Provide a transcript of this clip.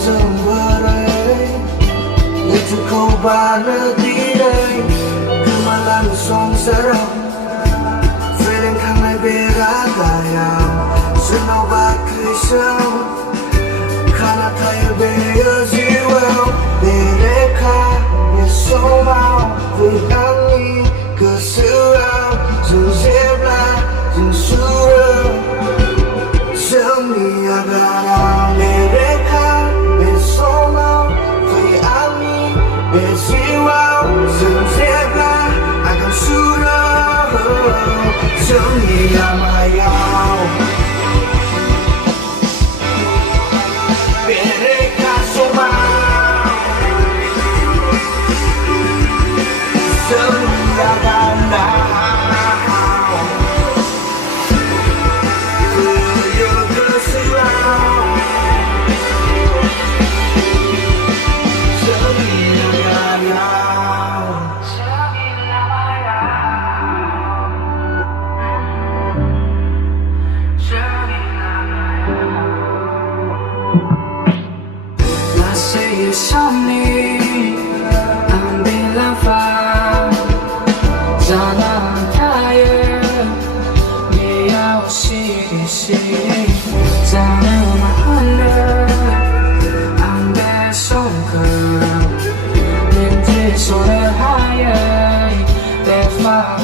dừng bờ đây người từ câu ba nơi đi đây cứ mà lần sông sẽ rộng feeling khang này Berekha yang senau bakri sâu khana thay bây giờ Berekha như sâu mau vì anh đi cứ sự ao dừng dẹp lại dừng sửa sớm đi agara Berekha bên sâu mau vì anh đi bên siêu ao dừng dẹp lại akan sửa sớm đi amayao Berekha sâu mau sớm đi agara Somni ambil apa jangan kaya dia usir jangan mahal ambil songkar mimpi sore hari defa